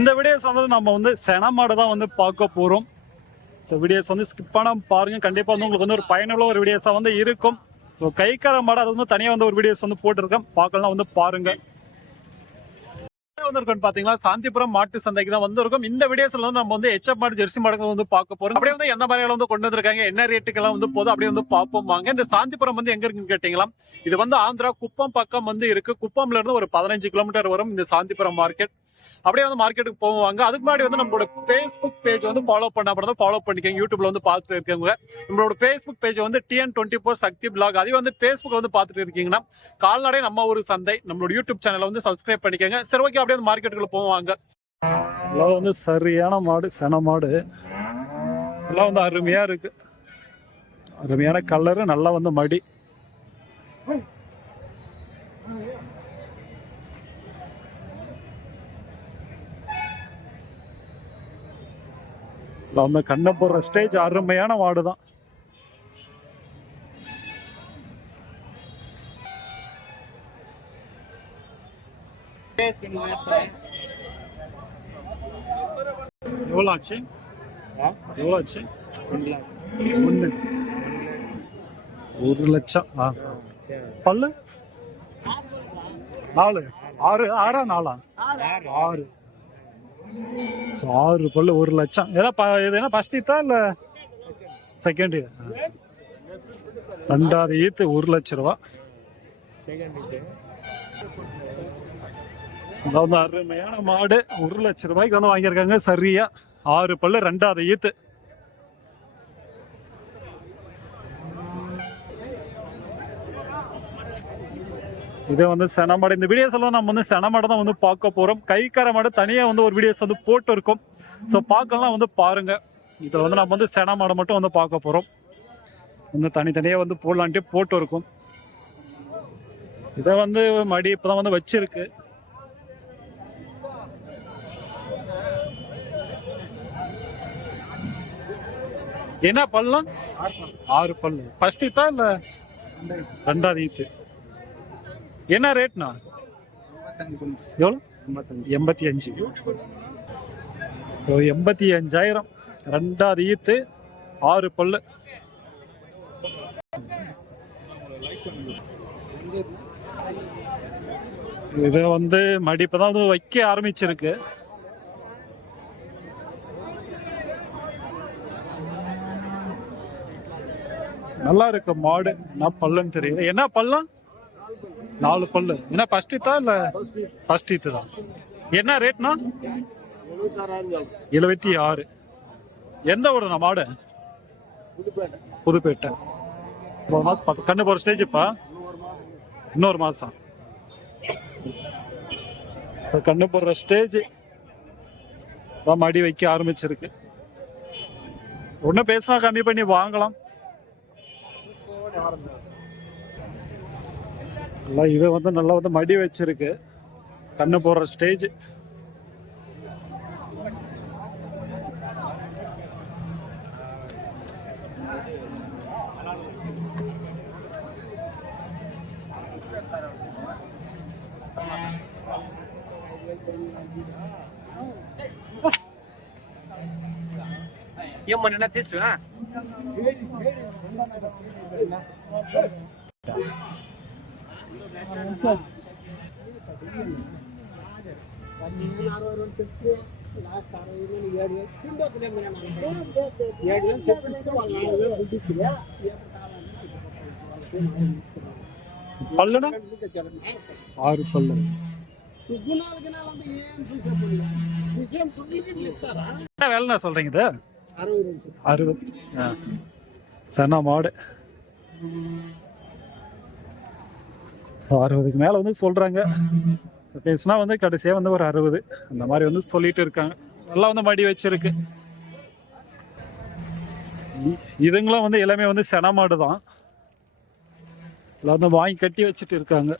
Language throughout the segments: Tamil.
இந்த வீடியோஸ் வந்து நம்ம வந்து சென மாடு தான் வந்து பார்க்க போகிறோம் ஸோ வீடியோஸ் வந்து ஸ்கிப் பண்ண பாருங்கள் கண்டிப்பாக வந்து உங்களுக்கு வந்து ஒரு பயனுள்ள ஒரு வீடியோஸாக வந்து இருக்கும். ஸோ கைக்கார மாடு அது வந்து தனியாக வந்து ஒரு வீடியோஸ் வந்து போட்டிருக்கேன். பார்க்கலாம் வந்து பாருங்கள் வந்திருக்கோம் பாத்தீங்களா? சாந்திபுரம் மாட்டு சந்தைக்கு தான் வந்திருக்கும். இந்த வீடியோஸ்ல வந்து நம்ம வந்து எச்எப் மாடு ஜெர்சி மாடுங்க வந்து பார்க்க போறோம். அப்படியே வந்து எந்த மாதிரியால வந்து கொண்டு வந்திருக்காங்க என்ன ரேட்டுக்கெல்லாம் வந்து போதும் அப்படியே வந்து பார்ப்போம் வாங்க. இந்த சாந்திபுரம் வந்து எங்க இருக்குன்னு கேட்டீங்களா? இது வந்து ஆந்திரா குப்பம் பக்கம் வந்து இருக்கு. குப்பம்ல இருந்து ஒரு பதினஞ்சு கிலோமீட்டர் வரும் இந்த சாந்திபுரம் மார்க்கெட் அப்படியே வந்து மார்க்கெட்டுக்கு போவாங்க அதுக்கு முன்னாடி வந்து நம்மளோட ஃபேஸ்புக் பேஜ் வந்து ஃபாலோ பண்ண அப்புறம் ஃபாலோ பண்ணிக்கோங்க. யூடியூப்ல வந்து பார்த்துட்டு இருக்கவங்க. நம்மளோட ஃபேஸ்புக் பேஜ் வந்து TN twenty four Sakthi blog அதே வந்து ஃபேஸ்புக் வந்து பார்த்துட்டு இருக்கீங்கன்னா கால்நடை நம்ம ஒரு சந்தை. நம்மளோட யூடியூப் சேனலை வந்து சப்ஸ்கிரைப் பண்ணிக்கோங்க. சரி ஓகே அப்படியே வந்து மார்க்கெட்டுக்குள்ள போவாங்க. எல்லாம் வந்து சரியான மாடு சென மாடு. எல்லாம் வந்து அருமையா இருக்கு. அருமையான கலரு நல்லா வந்து மடி. அந்த கண்ணை போடுற ஸ்டேஜ் அருமையான மாடு தான் எவ்வளோ ஆச்சு எவ்வளோ ஆச்சு ஒன்று. ஒரு லட்சம். ஆ. பல்லு? நாலு. ஆறு. ஆறா நாலா? ஆறு. ஆறு. பல்லு ஒரு லட்சம். ப- இது என்ன ஃபர்ஸ்ட் ஈத்தா இல்லை? செகண்ட் இயர் ரெண்டாவது ஈத்து ஒரு லட்ச ரூபா. அதாவது அருமையான மாடு. ஒரு லட்ச ரூபாய்க்கு வந்து வாங்கியிருக்காங்க. சரியா. ஆறு பல்லு ரெண்டாவது ஈத்து. இது வந்து செனமாடு இந்த வீடியோஸ் எல்லாம் நம்ம வந்து செனமாடு தான் வந்து பார்க்க போறோம். கைக்கார மாடு தனியா வந்து ஒரு வீடியோஸ் வந்து போட்டு இருக்கும் ஸோ பார்க்கலாம் வந்து பாருங்க. இதை வந்து நம்ம வந்து செனமாடு மட்டும் வந்து பார்க்க போறோம். வந்து தனித்தனியாக வந்து போடலான்ட்டு போட்டு இருக்கும் இதை வந்து மடி இப்பதான் வந்து வச்சிருக்கு. என்ன பல்லாம் ஆறு பல்லு. ஃபர்ஸ்ட் ஈத்தா இல்ல ரெண்டாவது ஈத்து என்ன ரேட்னா எவ்வளோ எண்பத்தி அஞ்சு. ஸோ எண்பத்தி அஞ்சாயிரம். ரெண்டாவது ஈத்து ஆறு பல்லு. இதை வந்து மடிப்பு தான் வந்து வைக்க ஆரம்பிச்சிருக்கு. நல்லா இருக்கு மாடு என்ன பல்லுன்னு தெரியல. என்ன பல்லம் நாலு பல்லு. என்ன ஃபர்ஸ்ட் ஈத்தா இல்ல ஃபர்ஸ்ட் ஈத்து தான் என்ன ரேட்னா எழுபத்தி ஆறு. எந்த ஊருண்ணா மாடு? புதுப்பேட்டை. ஒரு மாதம் பார்த்து கண்ணு போகிற ஸ்டேஜ் இப்போ? இன்னொரு மாதம் சார் கண்ணு போடுற ஸ்டேஜ் தான் மடி வைக்க ஆரம்பிச்சிருக்கு. ஒன்றும் பேசினா கம்மி பண்ணி வாங்கலாம். நல்லா இது வந்து நல்லா வந்து மடி வச்சிருக்கு. கண்ணு போடுற ஸ்டேஜ் ఏం మొన్న తీసుకున్నా ఏడు వేలు చెప్పిస్తే వాళ్ళు నాలుగు వేలు పంపించిగా பல்லுனா ஆறு பல்லு గుణాలు గినాలంతా ఏం చూసేప్పుడు నిజం టుడ్లు ఇస్తారా என்ன வேலைண்ணா சொல்றீங்க இது అరవై రెండు அறுபது. சன்னா மாடு. அறுபதுக்கு மேலே வந்து சொல்கிறாங்க பேசுனா வந்து கடைசியாக வந்து ஒரு அறுபது. அந்த மாதிரி வந்து சொல்லிட்டு இருக்காங்க. நல்லா வந்து மடி வச்சிருக்கு. இதுங்களும் வந்து எல்லாமே வந்து சென மாடு தான் எல்லாம் வந்து வாங்கி கட்டி வச்சுட்டு இருக்காங்க.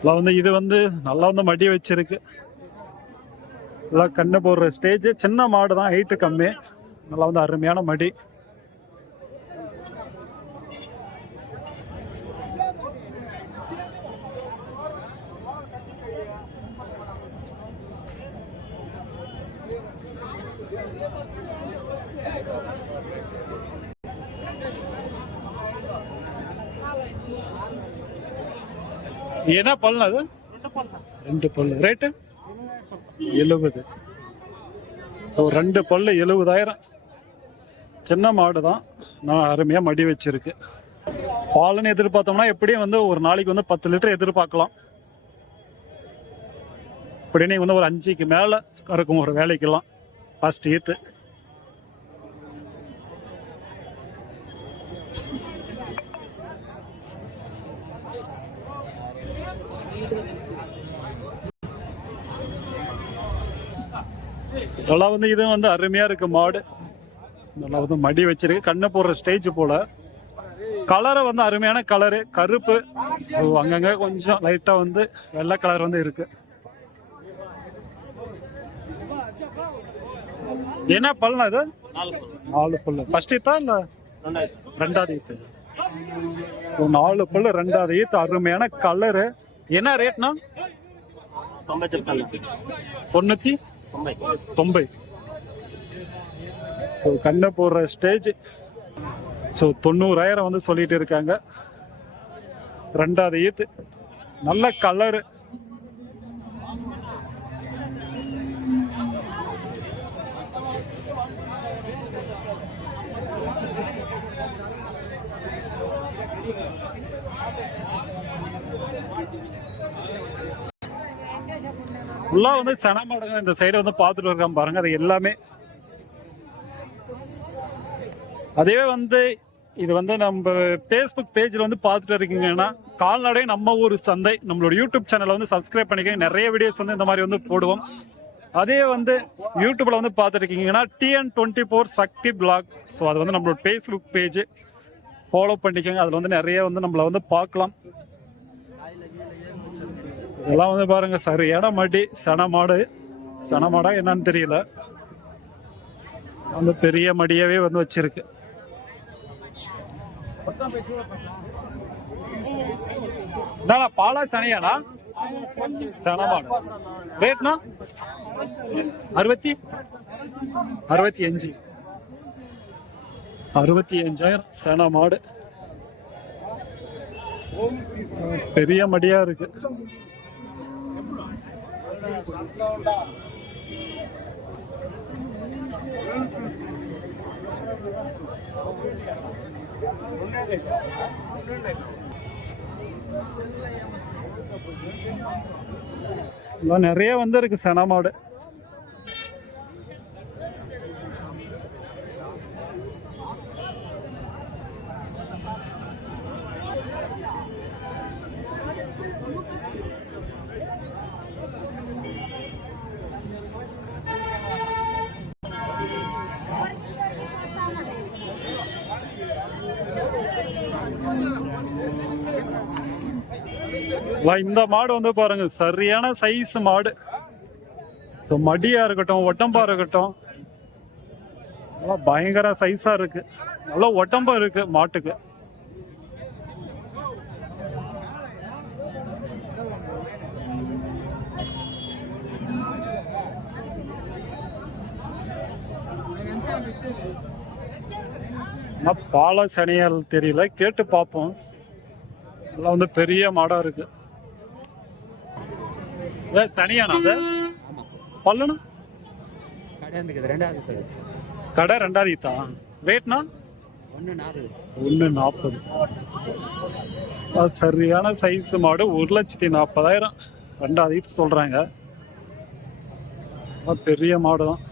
எல்லாம் வந்து இது வந்து நல்லா வந்து மடி வச்சிருக்கு. நல்லா கண்ணு போடுற ஸ்டேஜ் சின்ன மாடு தான் ஹைட்டு கம்மி. நல்லா வந்து அருமையான மடி. என்ன பல்லு அது? ரெண்டு பல்லு. ரேட்டு எழுபது. ஒரு ரெண்டு பல்லு எழுபதாயிரம். சின்ன மாடு தான். நான் அருமையாக மடி வச்சிருக்கு. பாலுன்னு எதிர்பார்த்தோம்னா எப்படியும் வந்து ஒரு நாளைக்கு வந்து பத்து லிட்டர் எதிர்பார்க்கலாம். இப்படின்னு வந்து ஒரு அஞ்சுக்கு மேலே கறக்கும் ஒரு வேலைக்கெல்லாம் ஃபஸ்ட் ஈத்து நல்லா வந்து இது வந்து அருமையா இருக்கு மாடு. நல்லா வந்து மடி வச்சிருக்கு. கண்ணை போடுற ஸ்டேஜ் போல. கலரை வந்து அருமையான கலரு கருப்பு. ஸோ அங்கங்க கொஞ்சம் லைட்டா வந்து வெள்ளை கலர் வந்து இருக்கு. என்ன பல்லா இது? நாலு பல்லு. ஃபர்ஸ்ட் ஈத்தா இல்ல? ரெண்டாவது ஈத்து ஸோ நாலு பல்லு ரெண்டாவது ஈத்து அருமையான கலரு என்ன ரேட்னா తొంభై చెప్తాను தொண்ணூத்தி తొంభై தொம்பை ஸோ கண்ணை போடுற ஸ்டேஜ் ஸோ தொண்ணூறாயிரம் வந்து சொல்லிட்டு இருக்காங்க ரெண்டாவது ஈத்து நல்ல கலரு ஃபுல்லாக வந்து சன மாடுங்க. இந்த சைடு வந்து பார்த்துட்டு இருக்காங்க பாருங்க. அது எல்லாமே. அதே வந்து இது வந்து நம்ம ஃபேஸ்புக் பேஜில் வந்து பார்த்துட்டு இருக்கீங்கன்னா கால்நடை நம்ம ஊர் சந்தை. நம்மளோட யூடியூப் சேனலை வந்து சப்ஸ்கிரைப் பண்ணிக்கோங்க. நிறைய வீடியோஸ் வந்து இந்த மாதிரி வந்து போடுவோம். அதே வந்து யூடியூப்ல வந்து பார்த்துட்டு இருக்கீங்கன்னா TN twenty four Sakthi blog so அது வந்து நம்மளோட ஃபேஸ்புக் பேஜ் ஃபாலோ பண்ணிக்கோங்க. அதில் வந்து நிறைய வந்து நம்மளை வந்து பார்க்கலாம். இதெல்லாம் வந்து பாருங்க சரியான மடி சன மாடு சன மாடா என்னன்னு தெரியல. அந்த பெரிய மடியவே வந்து வச்சிருக்கு. என்னடா பாலா சனியாண்ணா சனமாடு. ரேட்னா? அறுபத்தி? அறுபத்தி அஞ்சு. அறுபத்தி அஞ்சாயிரம். சன மாடு பெரிய மடியா இருக்கு. நிறைய வந்திருக்கு சன மாடு இந்த மாடு வந்து பாருங்க சரியான சைஸ் மாடு. ஸோ மடியா இருக்கட்டும் ஒட்டம்பா இருக்கட்டும் நல்லா பயங்கர சைஸா இருக்கு. நல்லா ஒட்டம்பா இருக்கு மாட்டுக்கு. பால சனியால் தெரியல கேட்டு பார்ப்போம். எல்லாம் வந்து பெரிய மாடா இருக்கு. ஏ, சனியானா அது? பல்லுனா? கடை ரெண்டாவது ஈத்தா. ரேட்னா? ஒன்று நாலு ஒன்று நாற்பது சரியான சைஸ் மாடு ஒரு லட்சத்தி நாற்பதாயிரம் ரெண்டாவது ஈத்து சொல்றாங்க. ஆனா பெரிய மாடு தான்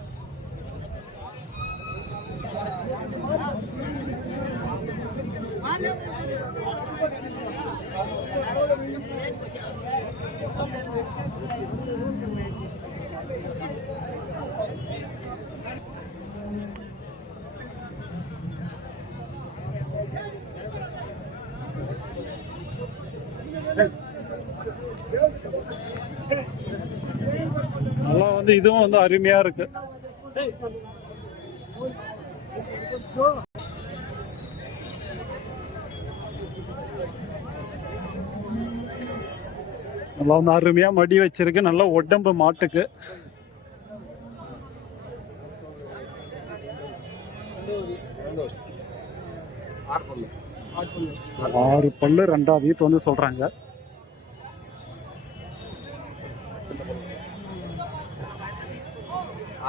நல்லா வந்து இதுவும் வந்து அருமையா இருக்கு. நல்லா வந்து அருமையா மடி வச்சிருக்கு. நல்ல உடம்பு மாட்டுக்கு. ஆறு பல்லு ரெண்டாவது வந்து சொல்றாங்க.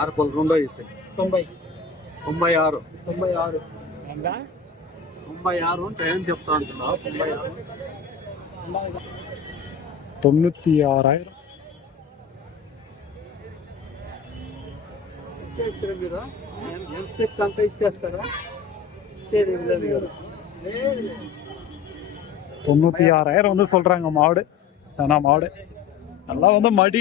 ఆరు పళ్ళు రెండో ఇస్తే తొంభై తొంభై ఆరు తొంభై ఆరు తొంభై ఆరు అంటే ఏం చెప్తా అంటున్నావు తొంభై ఆరు தொண்ணூத்தி ஆறாயிரம் ఇచ్చేస్తారా మీరు ఎంత చెప్తా అంతా ఇచ్చేస్తారా ఇచ్చేది ఏం లేదు కదా தொண்ணூத்தி ஆறாயிரம் வந்து சொல்றாங்க மாடு சனா மாடு நல்லா வந்து மடி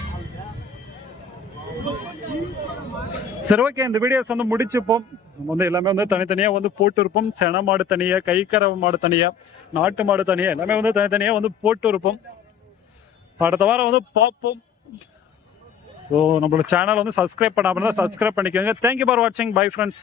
சரி ஓகே இந்த வீடியோஸ் வந்து முடிச்சுப்போம். நம்ம வந்து எல்லாமே வந்து தனித்தனியாக வந்து போட்டிருப்போம். சென மாடு தனியாக கைக்கரவை மாடு தனியாக நாட்டு மாடு தனியாக எல்லாமே வந்து தனித்தனியாக வந்து போட்டு இருப்போம் அடுத்த வாரம் வந்து பார்ப்போம். ஸோ நம்மளோட சேனல் வந்து சப்ஸ்கிரைப் பண்ணாமல் தான் சப்ஸ்கிரைப் பண்ணிக்கோங்க. தேங்க்யூ ஃபார் வாட்சிங் பை ஃப்ரெண்ட்ஸ்